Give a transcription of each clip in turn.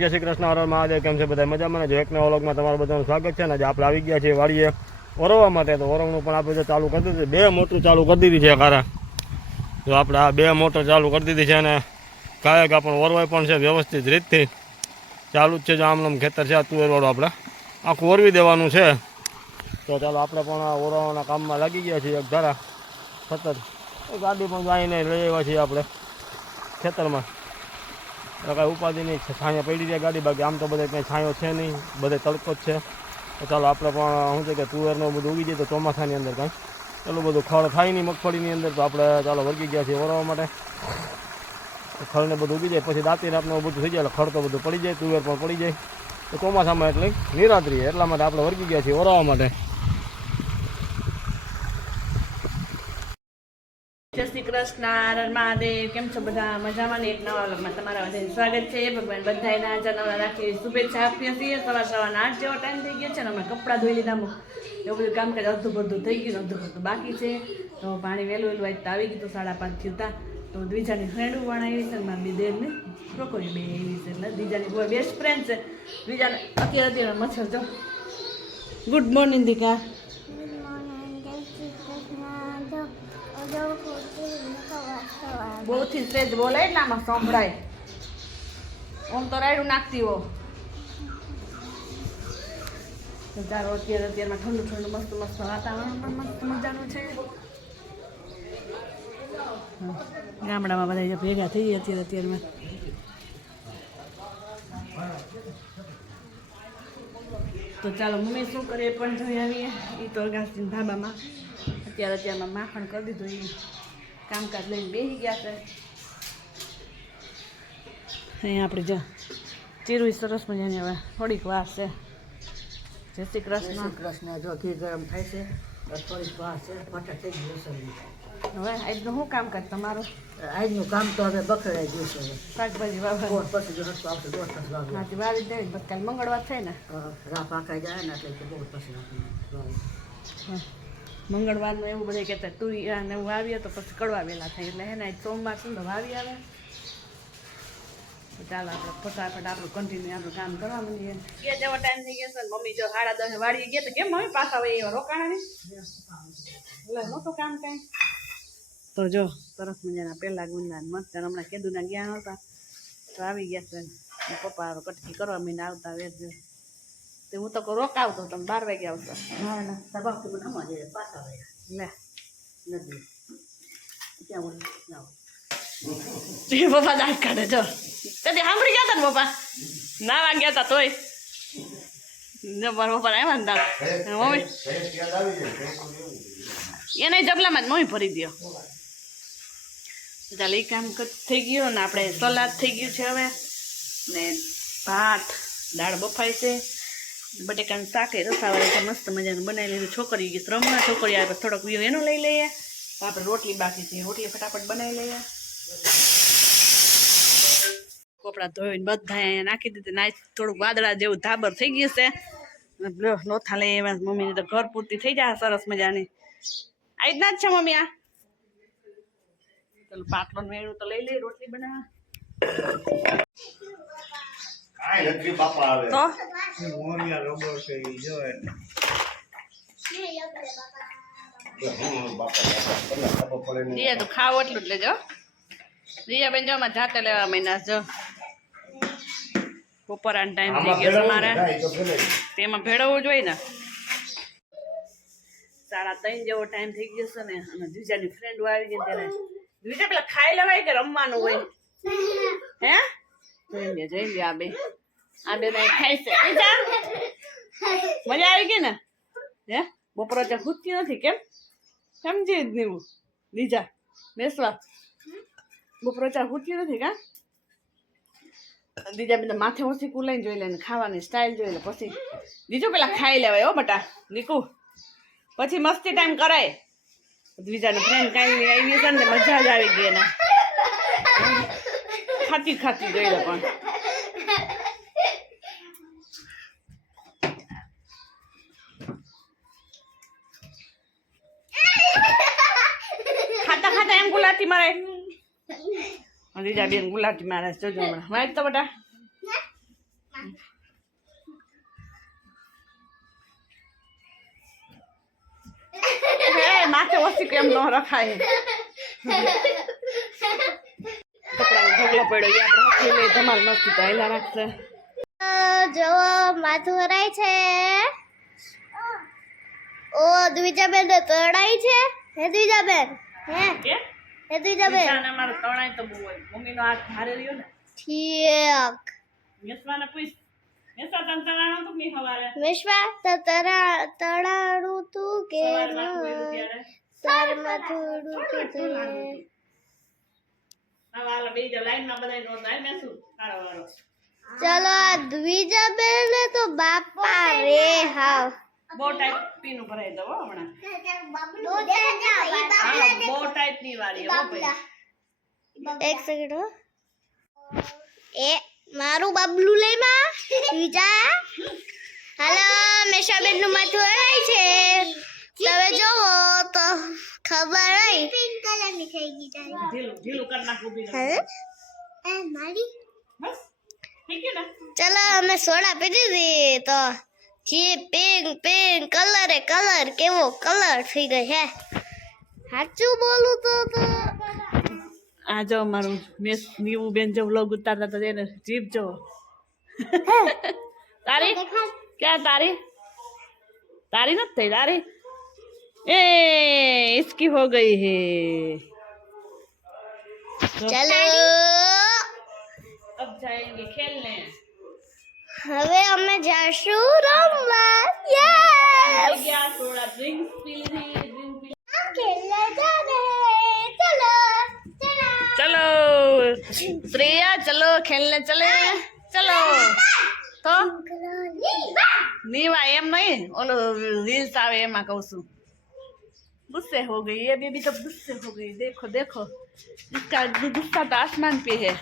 જય શ્રી કૃષ્ણ, હર મહાદેવ. કેમ છે બધા મજામાં? જો એક નવા વ્લોગમાં તમારું બધાનું સ્વાગત છે. ને આજે આપણે આવી ગયા છીએ વાડીએ ઓરવા માટે. તો ઓરવનું પણ આપણે ચાલુ કરી દીધું, 2 મોટર ચાલુ કરી દીધી છે કારા. જો આપણે આ 2 મોટર ચાલુ કરી દીધી છે અને કાયક પણ ઓરવાય પણ છે વ્યવસ્થિત રીતથી ચાલુ જ છે. જો આમ ખેતર છે આ તુવેરવાળું આપણે આખું ઓરવી દેવાનું છે. તો ચાલો આપણે પણ ઓરવાના કામમાં લાગી ગયા છીએ. એક ધારા સતત ગાડી પણ આવીને લઈ આવ્યા છીએ આપણે ખેતરમાં. કાંઈ ઉપાધિ નહીં, છાંયા પડી જાય ગાડી. બાકી આમ તો બધે કંઈ છાંયો છે નહીં, બધે તડકો જ છે. તો ચાલો આપણે પણ શું છે કે તુવેરનું બધું ઉગી જાય તો ચોમાસાની અંદર કાંઈ એટલું બધું ખળ થાય નહીં મગફળીની અંદર. તો આપણે ચાલો વર્ગી ગયા છીએ ઓરવા માટે. ખળને બધું ઉગી જાય પછી દાંતી રાતનું બધું થઈ જાય એટલે ખળ તો બધું પડી જાય, તુવેર પણ પડી જાય. તો ચોમાસામાં એટલે નિરાત્રી એટલા માટે આપણે વર્ગી ગયા છીએ ઓરવા માટે. જય શ્રી કૃષ્ણ, હર મહાદેવ. કેમ છો બધા? મજામાં ને? એક નવા વ્લોગમાં તમારા બધાનું સ્વાગત છે. ભગવાન બધાના જન્મના રાખી શુભેચ્છા આપીએ છીએ. સવારના 8 જેવો ટાઈમ થઈ ગયો છે ને અમે કપડાં ધોઈ લીધા. એવું બધું કામકાજ અડધું બધું થઈ ગયું, અડધું બધું બાકી છે. તો પાણી વહેલું આવી તો આવી ગયું. તો 5:30 થયું હતા. તો દ્વિજાની ફ્રેન્ડ પણ આવી છે, મારી બી દેરની છોકરી બે એવી છે. એટલે દ્વિજાની કોઈ બેસ્ટ ફ્રેન્ડ છે. દ્વિજાને અત્યારે મચ્છર જો. Good morning દીકા. બહુથી સેજ બોલે એટલે આમાં સંભળાય. આમ તો રાયડું નાખતી હો. ચાલો અત્યારમાં ઠંડુ ઠંડુ મસ્ત મસ્ત વાતાવરણ પણ મસ્ત મજાનું છે. ગામડામાં બધા ભેગા થઈ ગયા અત્યારમાં. તો ચાલો મમ્મી શું કરીએ પણ જોઈ આવીએ. એ તો અગાસીના ધાબામાં અત્યારમાં માખણ કરી દીધું. એ કામકાજ લઈને બેસી ગયા છે. અહીંયા આપણે જો ચીરું સરસ મજાની હવે થોડીક વાર છે. જય શ્રી કૃષ્ણ. કૃષ્ણ. જો ઘી ગરમ થાય છે, થોડીક વાર છે, ફટાક થઈ ગયું. હવે આજનું શું કામકાજ તમારું? આજનું કામ તો હવે બખડાઈ ગયું છે. શાકભાજી વાવવા પછી જો રસ્તો આવશે 2 તાસ વાગે. હાથી વાવી જ દેવી. કાલે મંગળવાર થાય ને, રાહ પાકાઈ જાય ને એટલે બહુ પછી મંગળવારનું એવું બધે કહેતા તુરિયા ને એવું વાવીએ તો પછી કડવા વહેલા થાય. એટલે એને સોમવાર સુધી વાવી આવે. તો ચાલો આપણે ફટાફટ આપણું કન્ટિન્યુ આપણું કામ કરવા માંડીએ. કે જેવો ટાઈમ થઈ ગયો છે ને મમ્મી જો 10:30 વાળીએ ગયા તો કેમ મમ્મી પાછા હોય એવા રોકાણા નહીં એટલે નહોતું કામ કાંઈ. તો જો સરસ મજાના પહેલાં ગુંદા મરચાં હમણાં કેદુના ગયા હતા તો આવી ગયા છે. પપ્પા કટકી કરવા મીને આવતા વેચ તો હું તો રોકાવતો તમે 12 વાગે આવતો. ના ના સબાથી પણ આમાં જઈએ પાછા આવ્યા લે નથી ક્યાં બોલ ના પપ્પા દાંત કાઢે જો. કદી સાંભળી ગયા હતા ને પપ્પા નાવા ગયા હતા તોય પપ્પા આવ્યા ને દાંત મમ્મી એને જબલામાં જ મમ્મી ભરી દો. ચાલ એ કામ થઈ ગયું ને આપણે સલાડ થઈ ગયું છે હવે ને ભાત દાળ બફાય છે. બટેકાનું શાક એ રસાવાળા છે મસ્ત મજાનું બનાવી લીધું. છોકરી ગઈ રમવા, છોકરી આવે થોડોક વ્યૂ એનો લઈ લઈએ. તો આપણે રોટલી બાકી છે, રોટલી ફટાફટ બનાવી લઈએ. કપડાં ધોઈને બધા અહીંયા નાખી દીધું. ના થોડુંક વાદળા જેવું ધાબર થઈ ગયું છે. લોથા લઈ એવા મમ્મીની તો ઘર પૂરતી થઈ જાય સરસ મજાની. આ જ ના જ છે મમ્મી. આ ચાલો પાટલો મેળું તો લઈ લઈએ રોટલી બનાવવા. તો દિયા તો ખાવ એટલું જ લેજો. દિયા બેન જો અમારે જાતે લેવા મહિના જો બપોરાનો ટાઈમ થઈ ગયો તમારે તેમાં ભેળવવું જોઈએ ને. 3:30 જેવો ટાઈમ થઈ ગયો છે ને અને દ્વિજાની ફ્રેન્ડ આવી ગઈ ત્યારે દ્વિજા પેલા ખાઈ લેવાય કે રમવાનું હોય હે જઈ લે આ બે ખાય છે. મજા આવી ગઈ ને હે? બપોર ત્યાં ખૂટતી નથી કેમ સમજી જ નહીં દીજા બેસવા બપોર ત્યાં ખૂટતી નથી કા? દીજા બધા માથે ઓછી કુલાઈને જોઈ લે ને ખાવાની સ્ટાઇલ જોઈ લે પછી દીજો પેલા ખાઈ લેવાય હો બટા દીકુ પછી મસ્તી ટાઈમ કરાય. દ્વિજાની ફ્રેન્ડ કાંઈ આવી છે ને મજા જ આવી ગઈ એને ખાતી જોઈ લે. પણ ખાતા એમ ગુલાટી મારે દીજા બેન ગુલાટી મારે જોજો હમણાં વાંચ તો બટા નાખે ઓછી કેમ ન રખાય કપડાનો ઢગલો પડ્યો એ આપણે હકી લઈ ધમાલ મસ્તી તો હેલા રાખશે જો માથું હરાય છે ઓ દ્વિજાબેન ને તળાઈ છે હે દ્વિજાબેન હે કે હે દ્વિજાબેન બીજાને અમારે તણાય તો બહુ હોય મમ્મીનો હાથ ભારે રહ્યો ને ઠીક મેસવાને પૂછ મેસવા તને તણાણો તો નહીં હવારે વિશ્વા તળાડું તું કે સવાર માથું કર્યું ત્યારે સરમાં થોડું તું હવે હાલો બીજા લાઈનમાં બધાય નોંધ આવે મેસું તારો વાળો ચલો આ દ્વિજાબેન ને તો બાપા રે હાવ બહુ ટાઈપ પીનું ભરાઈ દો હમણાં બહુ ટાઈપ ની વાળી હો ભાઈ એક સેકન્ડ હો એ મારું બાબલું લઈ માં દ્વિજા હાલો મેશાબેન નું માથું હરાય છે તમે જોવો તો ખબર નહીં પિંક કલર ની થઈ ગઈ તારી ઢીલું ઢીલું કરી નાખું બીજું હે એ મારી બસ થઈ ગયું ને ચલો અમે સોડા પી દીધી તો જી પિંક પિંક કલરે કલર કેવો કલર થઈ ગઈ હે સાચું બોલું તો આ જો મારું મેસ નીવું બેન જો વ્લોગ ઉતારતા હતા એને જીભ જો તારી ક્યાં તારી તારી નથી થઈ તારી ए इसकी हो गई है ચલો अब जाएंगे खेलने હવે અમે જાશું રમવા યસ गया थोड़ा ड्रिंक्स पी ली ड्रिंक पी ખેલને જાને ચલો चलो प्रिया चलो खेलने चले चलो तो नीवा एम नहीं ओलो रील्स आवे एमा कहूं छू गुस्से हो गई ये बेबी तो गुस्से हो गई देखो देखो इसका गुस्सा तो आसमान पे है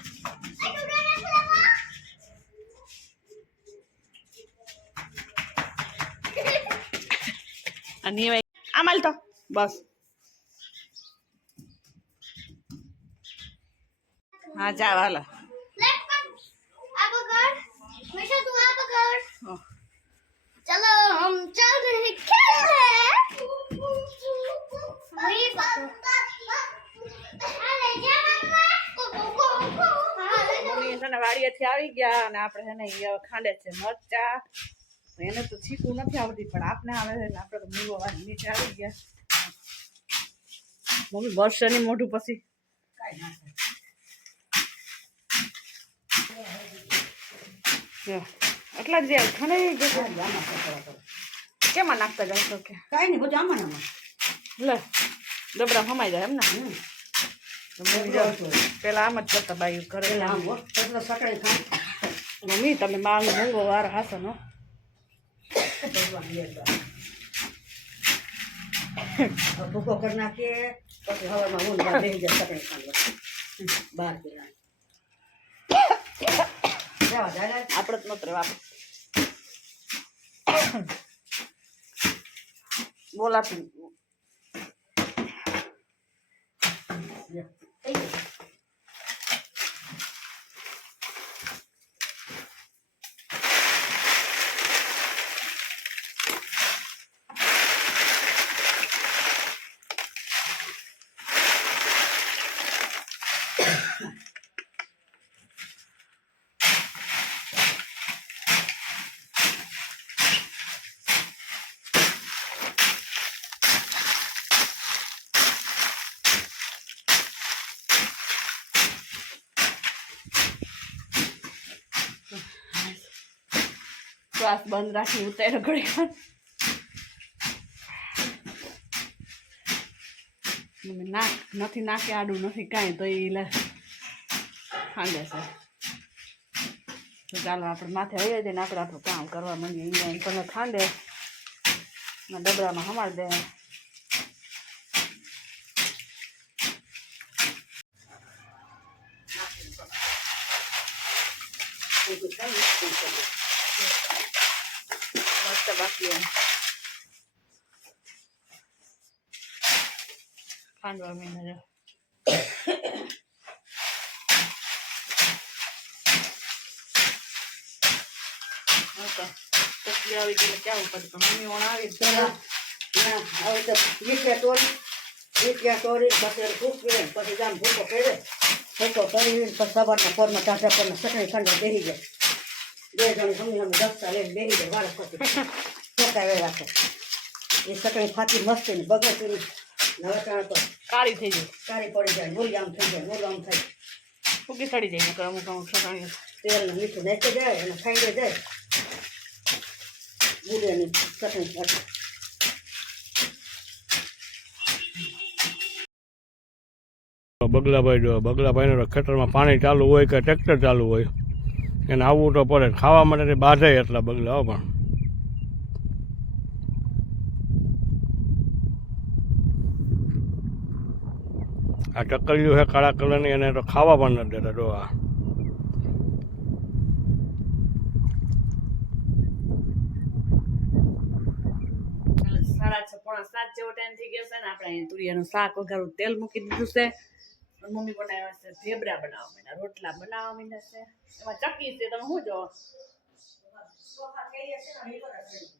नीवा आमाल तो बस हाँ जा वाला આ પકડ મેશા તું આ પકડ चलो हम चल रहे खेलने वही મમ્મી છે ને વાડીએથી આવી ગયા અને આપણે છે ને ઈ ખાંડે છે મરચા એને તો છીકું નથી આવતી પણ આપને આવે છે ને આપણે તો મૂલો વાળી નીચે આવી ગયા મમ્મી વર્ષની મોઢું પછી એટલા જ જાય ખણે કેમાં નાખતા જાય તો કે કાંઈ નહીં બધું આમાં ને આમાં. લે ડબરા હમાઈ જાય એમ ને પેલા આમ જ કરતા બાઈ કરે પેલા આમ હો, એટલે સકડે ખાય. મમ્મી તમે માંગ મોંઘો વાર હાસો નો ભગવાન લે તો. હવે ભૂકો કરી નાખીએ પછી હવામાં ઊંઘ બહાર બેસી જાય સકડે ખાવા. બહાર પેલા જવા દાદા આપણે જ નત રહેવા બોલાતું શ્વાસ બંધ રાખી ઉતાર્યો ઘડી નાક નથી નાકે આડું નથી કાંઈ તો એ લે ખાંડે છે તો ચાલો આપણે માથે આવી જઈને આપણે આપણું કામ કરવા માંડીએ અહીંયા તમે ખાંડે ડબરામાં હમાડી દે મસ્ત બાકી એમ ખાંડવા મહિના તસલી આવી ગઈ ક્યાં ઉપર તો મમ્મી વણ આવી હવે તો નીચે તોડી મીઠિયા ચોરી પછી ફૂકવી પછી જામ ભૂકો કરે ભૂકો કરી પછી સવારના પોરમાં ટાટા પરના ચટણી ખાંડવા બેસી જાય 2 જણ સમય અમે દસ્તા લઈને બેસી જાય વાળા પછી ઠોકાવે રાખે એ ચટણી ખાતી મસ્તી ને બગડતી નવા ચણા તો કાળી થઈ જાય કાળી પડી જાય મૂલી આમ થઈ જાય મૂલું આમ થાય ફૂકી સડી જાય નકર અમુક અમુક સટાણી તેલ ને મીઠું નાખી જાય અને ખાઈ જાય મૂળિયાની ચટણી ખાતી બગલાભાઈનો ખેતરમાં પાણી ચાલુ હોય કે ટ્રેક્ટર ચાલુ હોય એને આવવું તો પડે ખાવા માટે બાંધે એટલા બગલા પણ આ ટકલિયું છે કાળા કલરની એને તો ખાવા પણ નથી દેતા જો આ સાડા 6 પોણા 7 જેવો ટાઈમ થઈ ગયો છે ને આપણે અહીંયા તુરિયાનું શાક વઘારું તેલ મૂકી દીધું છે મમ્મી બનાવ્યા છે ઢેબરા બનાવવા માંડ્યા રોટલા બનાવવા માંડ્યા છે એમાં ચક્કી છે તમે શું જો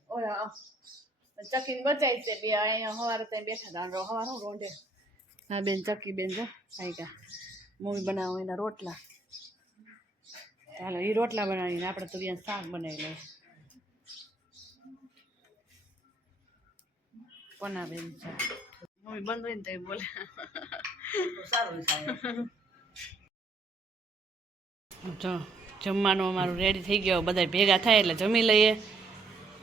ઓયા ચક્કી બચાઈ છે બે અહીંયા સવારે ત્યાં બેઠા હતા સવાર હું રોંઢે હા બેન ચક્કી બેન જો આઈકા મમ્મી બનાવવા એના રોટલા ચાલો એ રોટલા બનાવીને આપણે તુરિયાનું શાક બનાવી લઈએ કોના બેન છે મમ્મી બંધ હોય ને તો બોલે સારું થાય જો જમવાનું અમારું રેડી થઈ ગયો બધા ભેગા થાય એટલે જમી લઈએ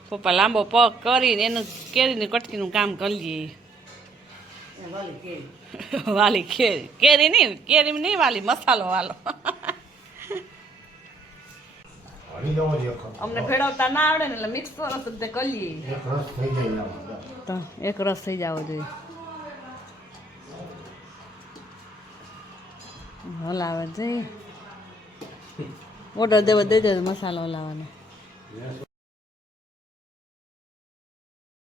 પપ્પા લાંબો પગ કરીને એનું કેરીની કટકીનું કામ કરી લઈએ વાલી કેરી વાલી કેરી નહીં વાલી મસાલો વાલો અમને ભેળવતા ના આવડે ને એટલે મિક્સ રસ બધે કરી લઈએ તો એક રસ થઈ જવો જોઈએ હલાવે જઈએ ઓર્ડર દેવો દઈ દે મસાલો હલાવવાનો